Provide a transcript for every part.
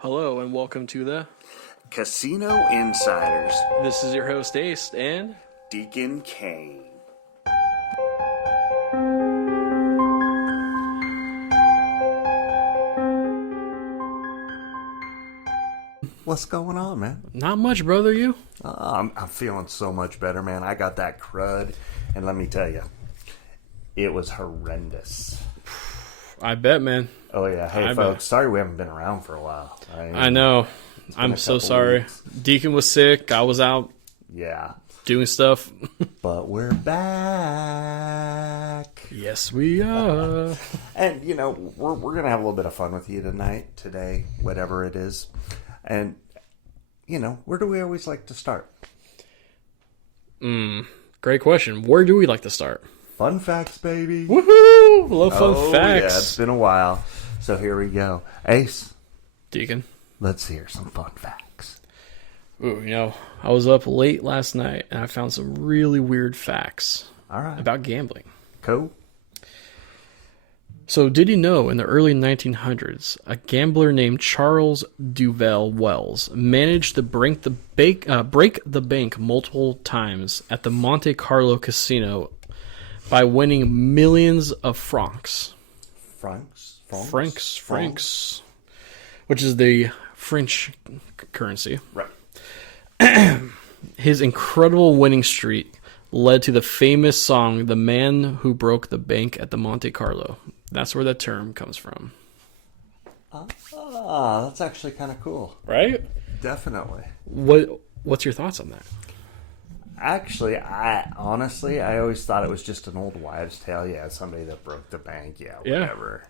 Hello and welcome to the Casino Insiders, This is your host Ace and Deacon Kane. What's going on, man? not much, brother. You? I'm feeling so much better, man. I got that crud, and let me tell you, it was horrendous. I bet, man. Oh, yeah. Hey, folks, sorry we haven't been around for a while. I know. I'm so sorry. Weeks. Deacon was sick. I was out Yeah. doing stuff. But we're back. Yes, we are. And, you know, we're going to have a little bit of fun with you today, whatever it is. And, you know, where do we always like to start? Great question. Where do we like to start? Fun facts, baby. Woohoo! Love fun facts. Yeah, it's been a while. So here we go. Ace, Deacon. let's hear some fun facts. Ooh, I was up late last night and I found some really weird facts All right. about gambling. Cool. So, did you know in the early 1900s, a gambler named Charles Duvel Wells managed to break the bank multiple times at the Monte Carlo casino by winning millions of francs? Francs, Which is the French currency. Right. His incredible winning streak led to the famous song, "The Man Who Broke the Bank at the Monte Carlo." That's where that term comes from. That's actually kind of cool. Right? Definitely. What's your thoughts on that? Actually, I always thought it was just an old wives' tale. Yeah, somebody that broke the bank. Yeah, whatever.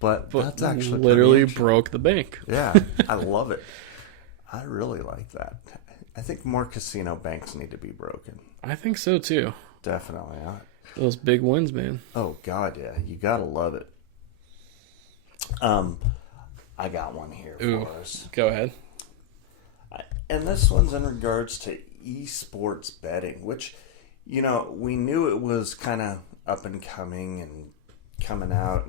But that's actually literally broke the bank. Yeah, I love it. I really like that. I think more casino banks need to be broken. I think so too. Definitely. Those big wins, man. Oh God, yeah, you gotta love it. I got one here for us. Go ahead. And this one's in regards to esports betting, which, you know, we knew it was kind of up and coming and coming out,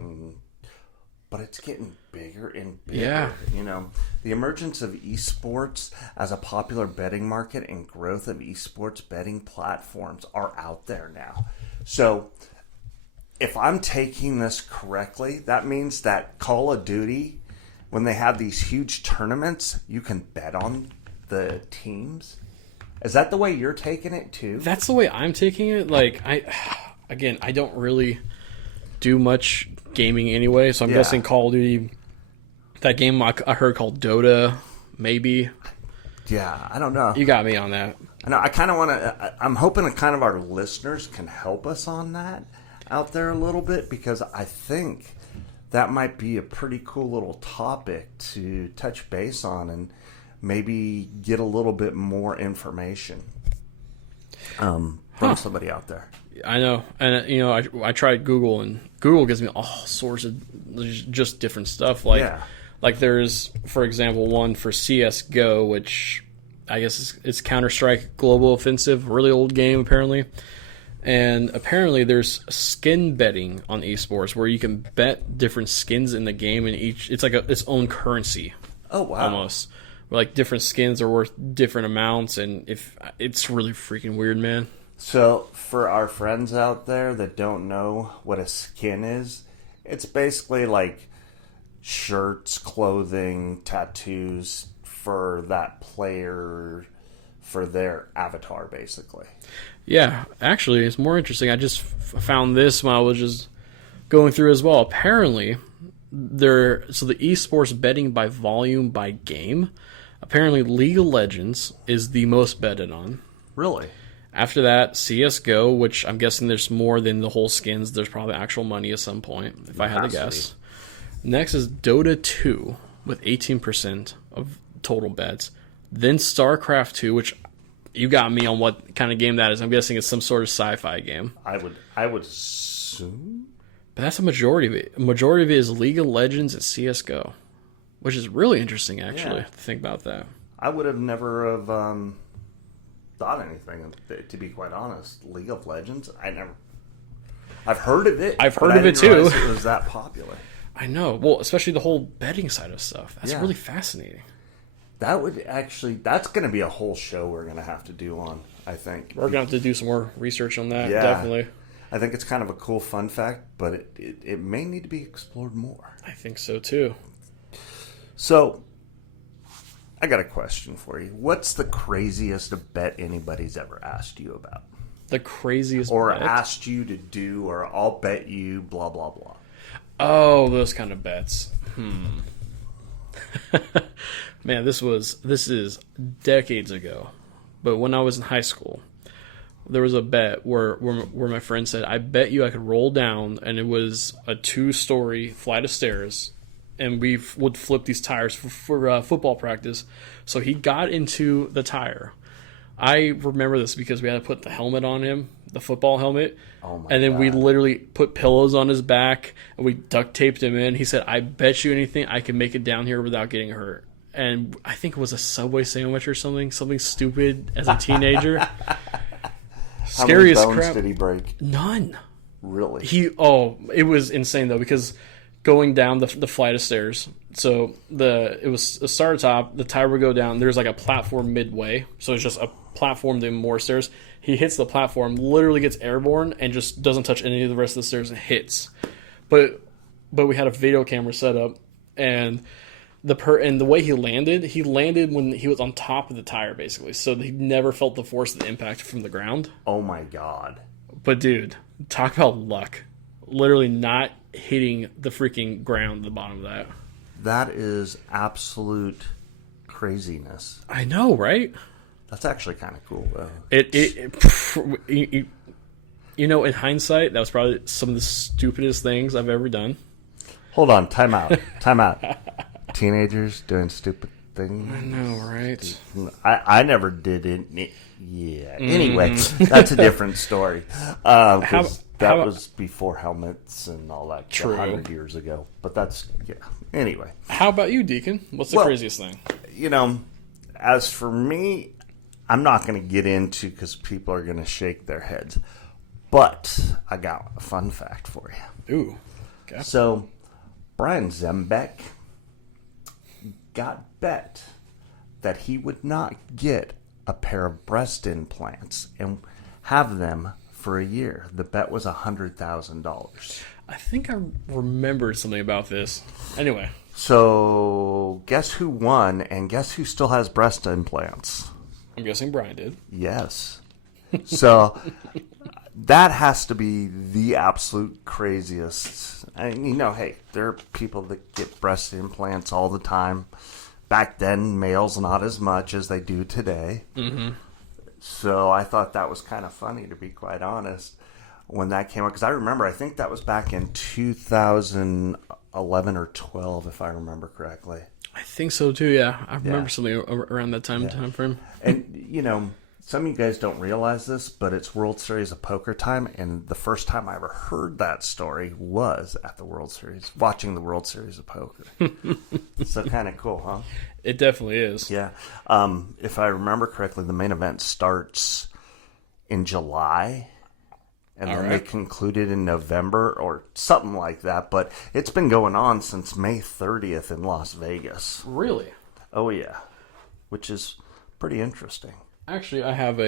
but it's getting bigger and bigger. Yeah. You know, the emergence of esports as a popular betting market and growth of esports betting platforms are out there now. So, if I'm taking this correctly, that means that Call of Duty, when they have these huge tournaments, you can bet on the teams. Is that the way you're taking it too? That's the way I'm taking it. Like, I don't really do much gaming anyway, so I'm guessing Call of Duty, that game I heard called Dota, maybe. Yeah, I don't know. You got me on that. I know. I kind of want to. I'm hoping that kind of our listeners can help us on that out there a little bit, because I think that might be a pretty cool little topic to touch base on and maybe get a little bit more information from somebody out there. I know, and I tried Google, and Google gives me all sorts of just different stuff. Like there's, for example, one for CS:GO, which I guess it's Counter-Strike Global Offensive, really old game apparently. And apparently there's skin betting on esports where you can bet different skins in the game, and it's like its own currency. Oh wow! Almost. Like different skins are worth different amounts, and if it's really freaking weird, man. So, for our friends out there that don't know what a skin is, it's basically like shirts, clothing, tattoos for that player, for their avatar, basically. Yeah, actually, it's more interesting. I just found this when I was just going through as well. Apparently, the esports betting by volume by game, apparently League of Legends is the most betted on. Really? After that, CS:GO, which I'm guessing there's more than the whole skins. There's probably actual money at some point, if I had to guess. Next is Dota 2 with 18% of total bets. Then StarCraft 2, which you got me on what kind of game that is. I'm guessing it's some sort of sci-fi game. I would assume. But that's a majority of it. A majority of it is League of Legends and CS:GO, which is really interesting, actually, to think about that. I would have never have thought anything, to be quite honest. League of Legends, I've heard of it. I've heard of it too. It was that popular. I know. Well, especially the whole betting side of stuff. That's really fascinating. That would actually, that's going to be a whole show we're going to have to do on, I think. We're going to have to do some more research on that, definitely. I think it's kind of a cool fun fact, but it may need to be explored more. I think so, too. So, I got a question for you. What's the craziest bet anybody's ever asked you about? The craziest or bet? asked you to do, or I'll bet you, blah, blah, blah. Oh, those kind of bets. Man, this is decades ago. But when I was in high school, there was a bet where my friend said, I bet you I could roll down, and it was a 2-story flight of stairs, and we would flip these tires for football practice. So he got into the tire. I remember this because we had to put the helmet on him, the football helmet. And then we literally put pillows on his back, and we duct taped him in. He said, I bet you anything I can make it down here without getting hurt. And I think it was a Subway sandwich or something stupid as a teenager. Scariest How many bones crap. did he break? None. Really? It was insane though, because going down the flight of stairs, so it started top, the tire would go down, there's like a platform midway, so it's just a platform, then more stairs. He hits the platform, literally gets airborne, and just doesn't touch any of the rest of the stairs and hits. But we had a video camera set up, and the way he landed when he was on top of the tire, basically. So he never felt the force of the impact from the ground. Oh my God. But dude, talk about luck. Literally not hitting the freaking ground at the bottom of that. That is absolute craziness. I know, right? That's actually kind of cool, though. In hindsight, that was probably some of the stupidest things I've ever done. Hold on, time out. Teenagers doing stupid things. I know, right? I never did it. Yeah. Anyway, that's a different story. That was before helmets and all that. True. 100 years ago. But that's, yeah. Anyway. How about you, Deacon? What's the craziest thing? As for me, I'm not going to get into because people are going to shake their heads. But I got a fun fact for you. Ooh. Okay. So, Brian Zembeck got bet that he would not get a pair of breast implants and have them for a year. The bet was $100,000. I think I remembered something about this. Anyway. So, guess who won, and guess who still has breast implants? I'm guessing Brian did. Yes. So, that has to be the absolute craziest. And, hey, there are people that get breast implants all the time. Back then, males not as much as they do today. Mm-hmm. So I thought that was kind of funny, to be quite honest, when that came out. Because I remember, I think that was back in 2011 or 12, if I remember correctly. I think so, too, yeah. I remember something around that time frame. And, some of you guys don't realize this, but it's World Series of Poker time, and the first time I ever heard that story was at the World Series, watching the World Series of Poker. So kind of cool, huh? It definitely is. Yeah. If I remember correctly, the main event starts in July, and then they concluded in November or something like that, but it's been going on since May 30th in Las Vegas. Really? Oh, yeah. Which is pretty interesting. Actually, I have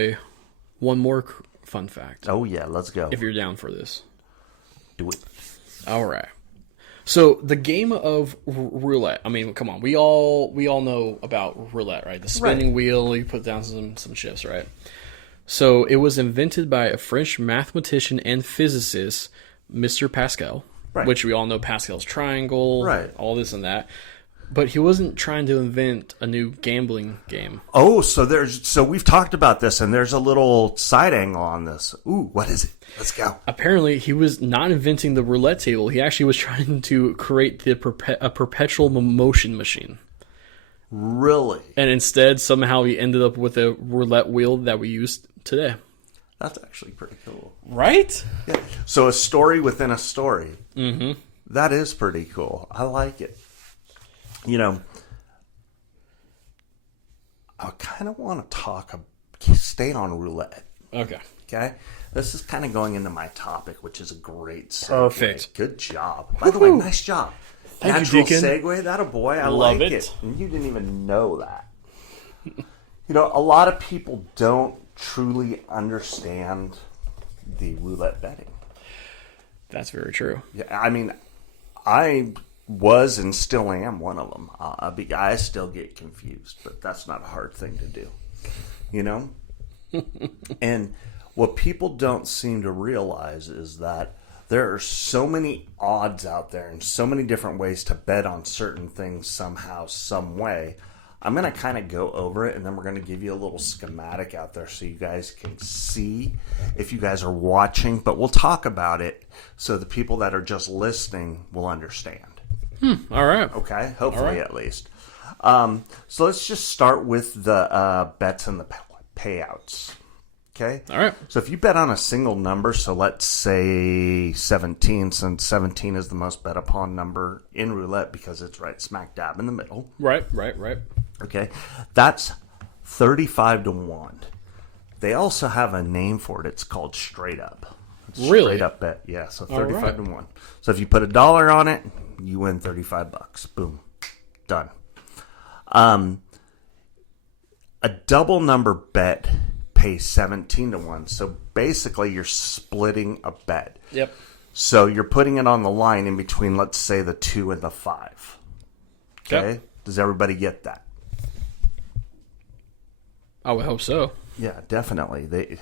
one more fun fact. Oh, yeah, let's go. If you're down for this. Do it. All right. So, the game of roulette, I mean, come on. We all know about roulette, right? The spinning wheel, you put down some chips, right? So, it was invented by a French mathematician and physicist, Mr. Pascal, which we all know Pascal's triangle, all this and that. But he wasn't trying to invent a new gambling game. Oh, so we've talked about this, and there's a little side angle on this. Ooh, what is it? Let's go. Apparently, he was not inventing the roulette table. He actually was trying to create a perpetual motion machine. Really? And instead, somehow he ended up with a roulette wheel that we use today. That's actually pretty cool. Right? Yeah. So a story within a story. Mm-hmm. That is pretty cool. I like it. I kind of want to stay on roulette. Okay? This is kind of going into my topic, which is a great segue. Perfect. Good job. By the way, nice job. Thank Natural you, Deacon. segue, that a boy. I Love like it. And you didn't even know that. A lot of people don't truly understand the roulette betting. That's very true. Yeah, I mean, I was and still am one of them. I still get confused, but that's not a hard thing to do, And what people don't seem to realize is that there are so many odds out there and so many different ways to bet on certain things somehow, some way. I'm going to kind of go over it, and then we're going to give you a little schematic out there so you guys can see if you guys are watching. But we'll talk about it so the people that are just listening will understand. All right. Okay? Hopefully, at least. So let's just start with the bets and the payouts. Okay? All right. So if you bet on a single number, so let's say 17, since 17 is the most bet upon number in roulette because it's right smack dab in the middle. Right. Okay? That's 35 to 1. They also have a name for it. It's called straight up. Really? Straight up bet. Yeah, so 35 to 1. So if you put $1 on it, you win $35. Boom. Done. A double number bet pays 17 to 1. So basically you're splitting a bet. Yep. So you're putting it on the line in between, let's say, the 2 and the 5. Okay? Yep. Does everybody get that? I would hope so. Yeah, definitely.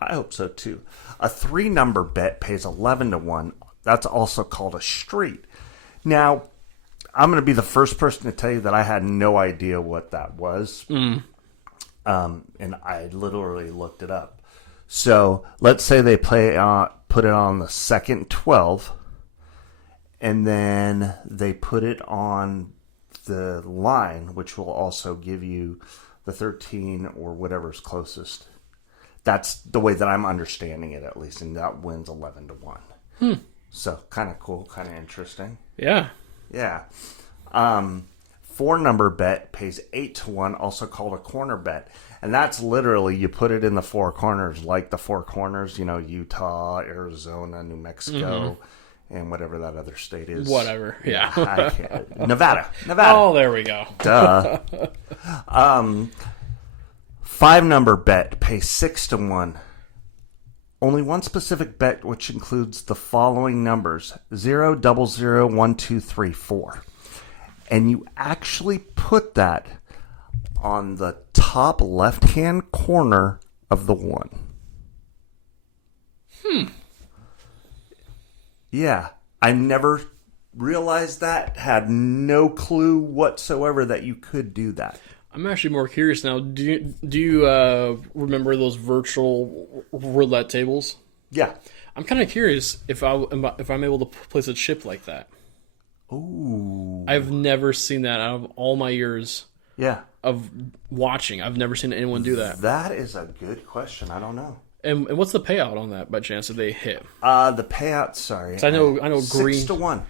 I hope so too. A 3 number bet pays 11 to 1. That's also called a street. Now, I'm going to be the first person to tell you that I had no idea what that was. And I literally looked it up. So let's say they put it on the second 12, and then they put it on the line, which will also give you the 13 or whatever's closest. That's the way that I'm understanding it, at least, and that wins 11 to 1. So kind of cool, kind of interesting. Yeah. Yeah. 4 number bet pays 8 to 1, also called a corner bet. And that's literally, you put it in the 4 corners, like the 4 corners, Utah, Arizona, New Mexico, and whatever that other state is. Whatever, yeah. I can't. Nevada. Oh, there we go. Duh. 5 number bet pays 6 to 1. Only one specific bet, which includes the following numbers: 0, 00, 1, 2, 3, 4. And you actually put that on the top left-hand corner of the 1. Yeah, I never realized that. Had no clue whatsoever that you could do that. I'm actually more curious now. Do you remember those virtual roulette tables? Yeah. I'm kind of curious if I'm able to place a chip like that. Ooh. I've never seen that out of all my years. Yeah. Of watching. I've never seen anyone do that. That is a good question. I don't know. And what's the payout on that by chance if they hit? The payout, sorry. 'Cause I know green 6 to 1.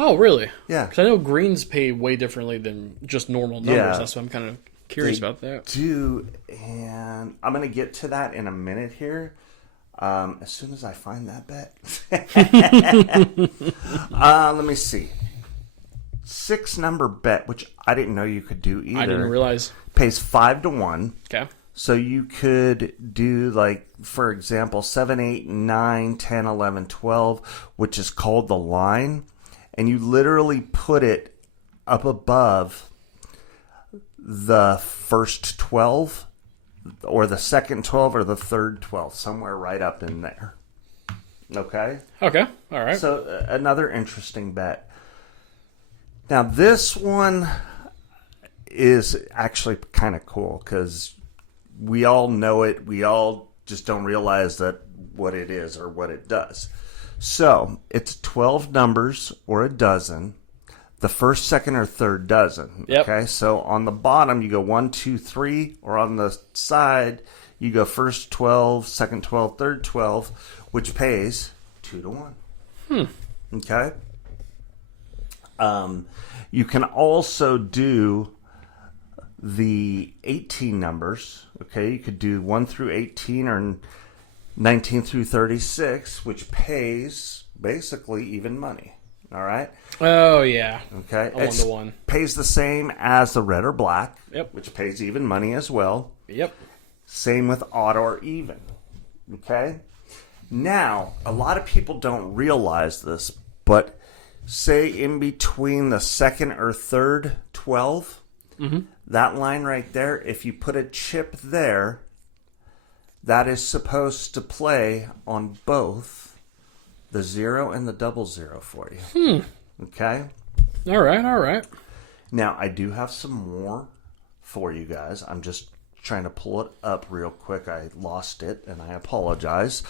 Oh, really? Yeah. Because I know greens pay way differently than just normal numbers. Yeah. That's why I'm kind of curious about that. And I'm going to get to that in a minute here. As soon as I find that bet. Let me see. 6 number bet, which I didn't know you could do either. I didn't realize. Pays 5 to 1. Okay. So you could do, like, for example, 7, 8, 9, 10, 11, 12, which is called the line. And you literally put it up above the first 12, or the second 12, or the third 12, somewhere right up in there. Okay? Okay. All right. So another interesting bet. Now, this one is actually kind of cool because we all know it. We all just don't realize that what it is or what it does. So it's 12 numbers or a dozen. The first, second, or third dozen. Yep. Okay, so on the bottom you go 1, 2, 3, or on the side you go first 12, second 12, third 12, which pays 2 to 1. Okay. You can also do the 18 numbers. Okay, you could do 1 through 18 or 19 through 36, which pays basically even money. All right. Oh, yeah. Okay. A 1-to-1. Pays the same as the red or black. Yep. Which pays even money as well. Yep. Same with odd or even. Okay. Now, a lot of people don't realize this, but say in between the second or third 12, that line right there, if you put a chip there, that is supposed to play on both the 0 and the 00 for you. Okay? All right. Now, I do have some more for you guys. I'm just trying to pull it up real quick. I lost it, and I apologize.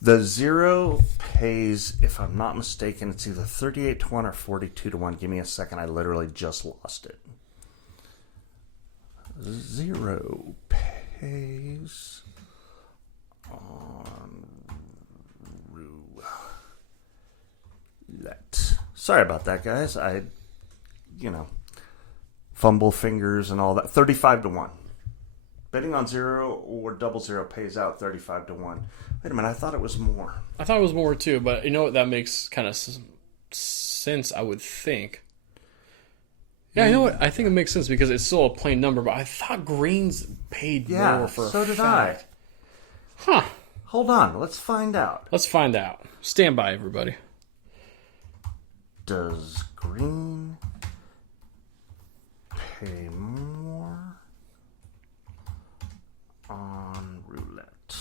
The 0 pays, if I'm not mistaken, it's either 38 to 1 or 42 to 1. Give me a second. I literally just lost it. 0 pays on roulette. Sorry about that, guys. I fumble fingers and all that. 35 to 1. Betting on 0 or 00 pays out 35 to 1. Wait a minute, I thought it was more. I thought it was more too, but you know what? That makes kind of sense, I would think. Yeah, you know what? I think it makes sense because it's still a plain number, but I thought greens paid more for so a did fact. I. Huh. Hold on, let's find out. Let's find out. Stand by, everybody. Does green pay more on roulette?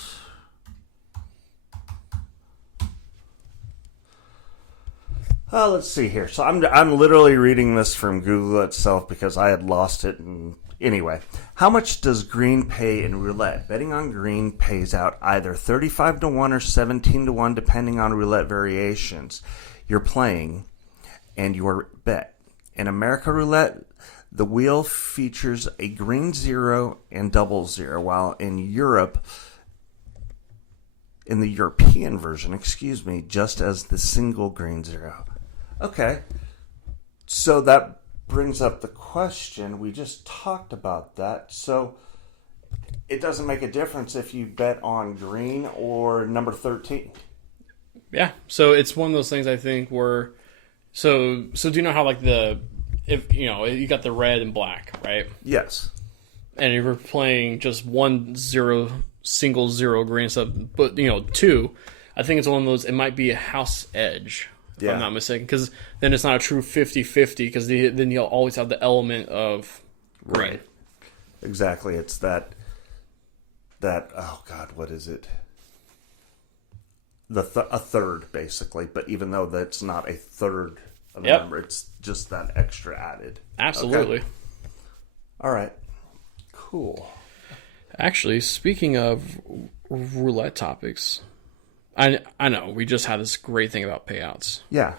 Let's see here. So I'm literally reading this from Google itself because I had lost it. And anyway, how much does green pay in roulette? Betting on green pays out either 35 to 1 or 17 to 1 depending on roulette variations you're playing and your bet. In America Roulette, the wheel features a green 0 and 00, while in Europe, in the European version, just as the single green 0. Okay, so that brings up the question. We just talked about that. So it doesn't make a difference if you bet on green or number 13. Yeah, so it's one of those things I think where, so do you know how like if you got the red and black, right? Yes. And if you're playing just 1-0 single 0 green stuff, but 2, I think it's one of those. It might be a house edge. If I'm not mistaken, because then it's not a true 50-50, because then you'll always have the element of green. Right. Exactly. It's that, oh God, what is it? A third, basically. But even though that's not a third of the number, it's just that extra added. Absolutely. Okay. All right. Cool. Actually, speaking of roulette topics, I know we just had this great thing about payouts. Yeah.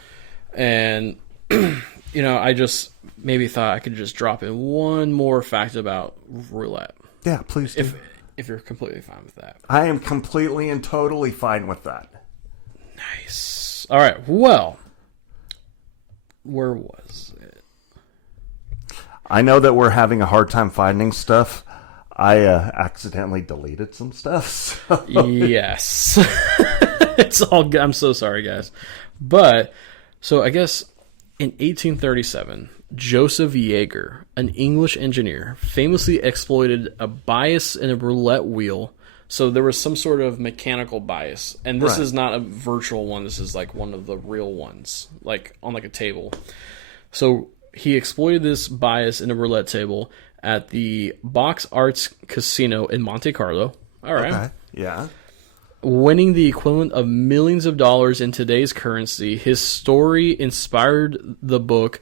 And, I just maybe thought I could just drop in one more fact about roulette. Yeah, please do. If you're completely fine with that. I am completely and totally fine with that. Nice. All right. Well, where was it? I know that we're having a hard time finding stuff. I accidentally deleted some stuff. So. Yes. It's all good. I'm so sorry, guys. But, so I guess in 1837, Joseph Yeager, an English engineer, famously exploited a bias in a roulette wheel. So there was some sort of mechanical bias. And this is not a virtual one. This is like one of the real ones, like on like a table. So he exploited this bias in a roulette table at the Box Arts Casino in Monte Carlo. All right. Okay. Yeah. Winning the equivalent of millions of dollars in today's currency. His story inspired the book,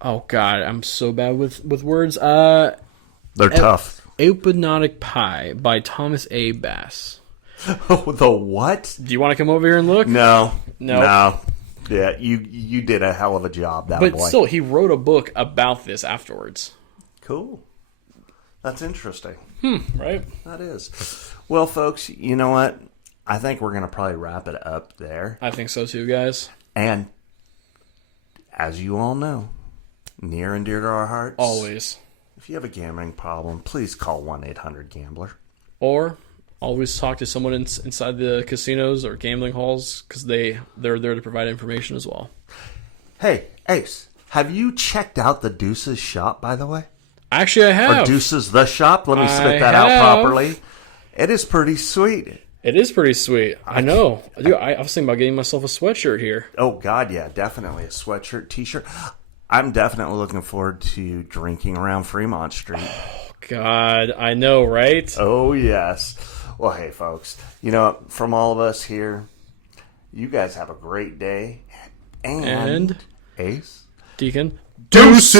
oh God, I'm so bad with words. They're tough. Hypnotic Pie by Thomas A. Bass. The what? Do you want to come over here and look? No. No. Yeah, you did a hell of a job, that but boy. Still, he wrote a book about this afterwards. Cool. That's interesting. Right? That is. Well, folks, you know what? I think we're going to probably wrap it up there. I think so too, guys. And as you all know, near and dear to our hearts, always, if you have a gambling problem, please call 1-800-GAMBLER. Or always talk to someone inside the casinos or gambling halls because they're there to provide information as well. Hey, Ace, have you checked out the Deuces shop, by the way? Actually, I have. Or Deuces the shop? Let me spit that out properly. It is pretty sweet. It is pretty sweet. I know. Dude, I was thinking about getting myself a sweatshirt here. Oh, God, yeah, definitely. A sweatshirt, T-shirt. I'm definitely looking forward to drinking around Fremont Street. Oh, God, I know, right? Oh, yes. Well, hey, folks, from all of us here, you guys have a great day. And Ace? Deacon? Deuces!